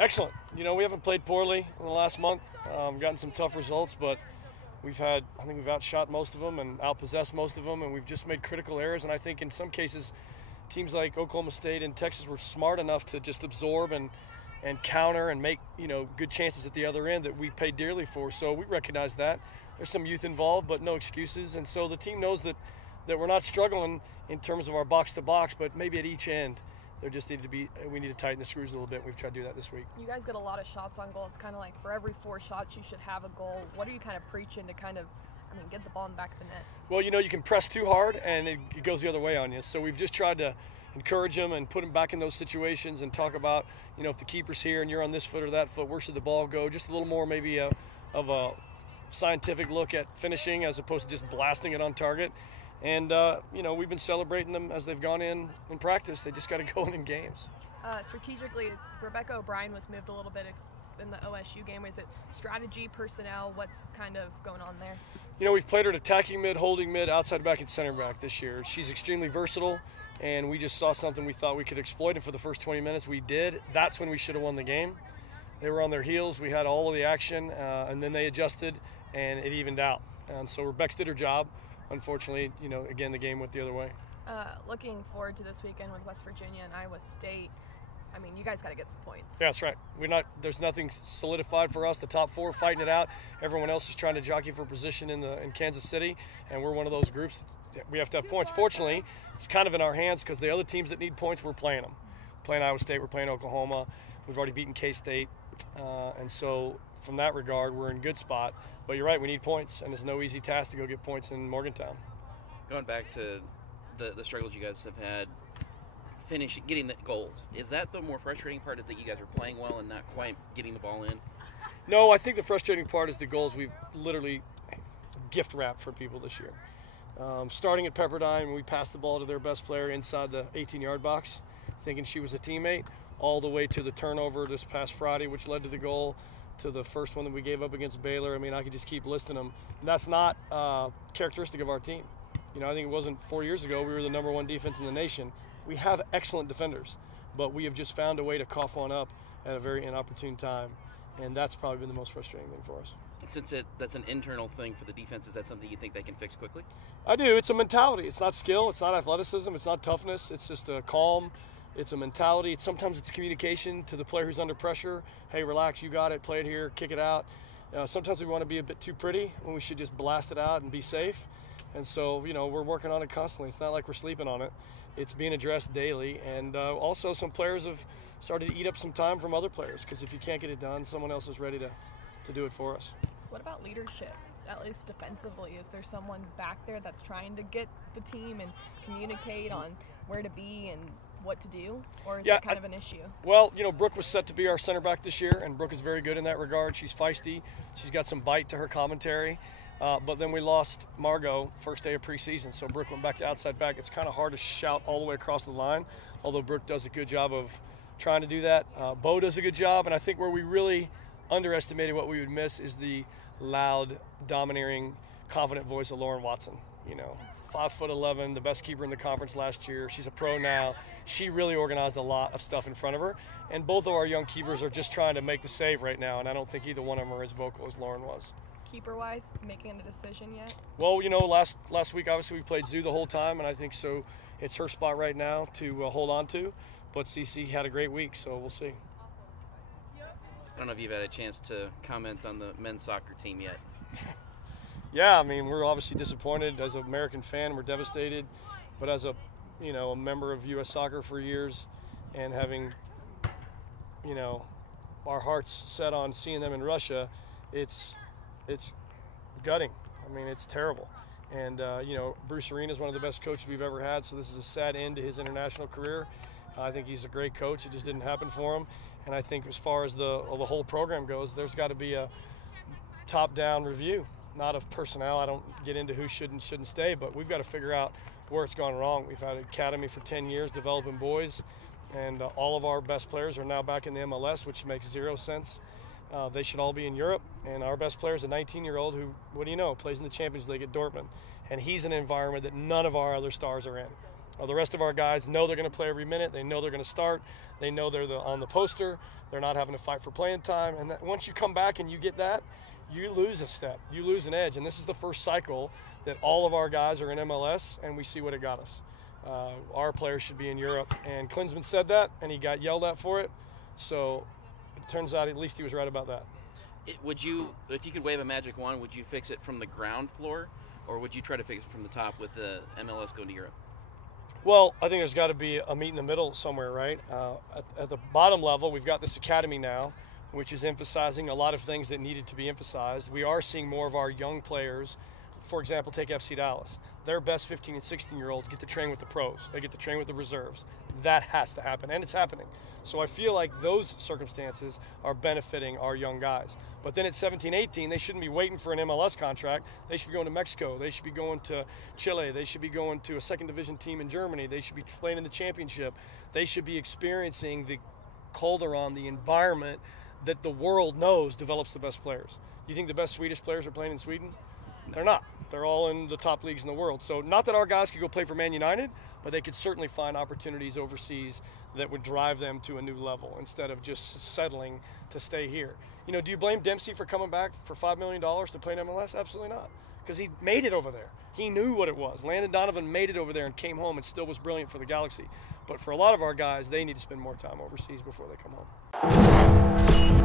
Excellent. You know, we haven't played poorly in the last month. Gotten some tough results, but I think we've outshot most of them and outpossessed most of them, and we've just made critical errors. And I think in some cases, teams like Oklahoma State and Texas were smart enough to just absorb and counter and make, good chances at the other end that we paid dearly for. So we recognize that. There's some youth involved, but no excuses. And so the team knows that we're not struggling in terms of our box-to-box, but maybe at each end. We need to tighten the screws a little bit. We've tried to do that this week. You guys get a lot of shots on goal. It's kind of like for every 4 shots you should have a goal. What are you kind of preaching to get the ball in the back of the net? Well, you can press too hard and it goes the other way on you. So we've just tried to encourage them and put them back in those situations and talk about, if the keeper's here and you're on this foot or that foot, where should the ball go? Just a little more maybe of a scientific look at finishing as opposed to just blasting it on target. And, we've been celebrating them as they've gone in practice. They just got to go in games. Strategically, Rebecca O'Brien was moved a little bit in the OSU game. Is it strategy, personnel? What's kind of going on there? We've played her at attacking mid, holding mid, outside back, and center back this year. She's extremely versatile, and we just saw something we thought we could exploit. And for the first 20 minutes, we did. That's when we should have won the game. They were on their heels. We had all of the action, and then they adjusted, and it evened out. And so Rebecca did her job. Unfortunately, again, the game went the other way. Looking forward to this weekend with West Virginia and Iowa State. I mean, you guys got to get some points. Yeah, that's right. There's nothing solidified for us. The top 4 fighting it out. Everyone else is trying to jockey for position in Kansas City, and we're one of those groups. We have to have points. Fortunately, it's kind of in our hands because the other teams that need points, we're playing them. Playing Iowa State, we're playing Oklahoma. We've already beaten K-State, and so from that regard, we're in a good spot. But you're right, we need points, and it's no easy task to go get points in Morgantown. Going back to the struggles you guys have had getting the goals, is that the more frustrating part, that you guys are playing well and not quite getting the ball in? No, I think the frustrating part is the goals we've literally gift wrapped for people this year. Starting at Pepperdine, we passed the ball to their best player inside the 18-yard box, thinking she was a teammate, all the way to the turnover this past Friday, which led to the goal, to the first one that we gave up against Baylor. I mean, I could just keep listing them. And that's not characteristic of our team. I think it wasn't 4 years ago we were the number 1 defense in the nation. We have excellent defenders, but we have just found a way to cough one up at a very inopportune time, and that's probably been the most frustrating thing for us. Since that's an internal thing for the defense, is that something you think they can fix quickly? I do. It's a mentality. It's not skill. It's not athleticism. It's not toughness. It's just a calm. It's a mentality. Sometimes it's communication to the player who's under pressure. Hey, relax, you got it, play it here, kick it out. Sometimes we want to be a bit too pretty when we should just blast it out and be safe. And so, we're working on it constantly. It's not like we're sleeping on it. It's being addressed daily. And also some players have started to eat up some time from other players, because if you can't get it done, someone else is ready to do it for us. What about leadership, at least defensively? Is there someone back there that's trying to get the team and communicate on where to be and what to do, or is it kind of an issue? Well, Brooke was set to be our center back this year, and Brooke is very good in that regard. She's feisty. She's got some bite to her commentary. But then we lost Margot first day of preseason, so Brooke went back to outside back. It's kind of hard to shout all the way across the line, although Brooke does a good job of trying to do that. Bo does a good job, and I think where we really underestimated what we would miss is the loud, domineering, confident voice of Lauren Watson. 5'11", the best keeper in the conference last year. She's a pro now. She really organized a lot of stuff in front of her. And both of our young keepers are just trying to make the save right now, and I don't think either one of them are as vocal as Lauren was. Keeper-wise, making a decision yet? Well, last week obviously we played Zoo the whole time, and I think so it's her spot right now to hold on to. But CC had a great week, so we'll see. I don't know if you've had a chance to comment on the men's soccer team yet. Yeah, I mean, we're obviously disappointed. As an American fan, we're devastated. But as a member of U.S. Soccer for years, and having, our hearts set on seeing them in Russia, it's gutting. I mean, it's terrible. And, Bruce Arena is one of the best coaches we've ever had, so this is a sad end to his international career. I think he's a great coach. It just didn't happen for him. And I think as far as the whole program goes, there's got to be a top-down review, not of personnel. I don't get into who should and shouldn't stay, but we've got to figure out where it's gone wrong. We've had an academy for 10 years developing boys, and all of our best players are now back in the MLS, which makes zero sense. They should all be in Europe, and our best player is a 19-year-old who, what do you know, plays in the Champions League at Dortmund. And he's in an environment that none of our other stars are in. The rest of our guys know they're going to play every minute. They know they're going to start. They know they're on the poster. They're not having to fight for playing time. And once you come back and you get that, you lose a step. You lose an edge. And this is the first cycle that all of our guys are in MLS, and we see what it got us. Our players should be in Europe. And Klinsmann said that, and he got yelled at for it. So it turns out at least he was right about that. Would you, if you could wave a magic wand, would you fix it from the ground floor, or would you try to fix it from the top with the MLS going to Europe? Well, I think there's got to be a meet in the middle somewhere, right? At the bottom level, we've got this academy now, which is emphasizing a lot of things that needed to be emphasized. We are seeing more of our young players. For example, take FC Dallas. Their best 15 and 16-year-olds get to train with the pros. They get to train with the reserves. That has to happen, and it's happening. So I feel like those circumstances are benefiting our young guys. But then at 17, 18, they shouldn't be waiting for an MLS contract. They should be going to Mexico. They should be going to Chile. They should be going to a second division team in Germany. They should be playing in the championship. They should be experiencing the Calderon, the environment that the world knows develops the best players. You think the best Swedish players are playing in Sweden? They're not. They're all in the top leagues in the world. So not that our guys could go play for Man United, but they could certainly find opportunities overseas that would drive them to a new level instead of just settling to stay here. You know, do you blame Dempsey for coming back for $5 million to play in MLS? Absolutely not, because he made it over there. He knew what it was. Landon Donovan made it over there and came home and still was brilliant for the Galaxy. But for a lot of our guys, they need to spend more time overseas before they come home.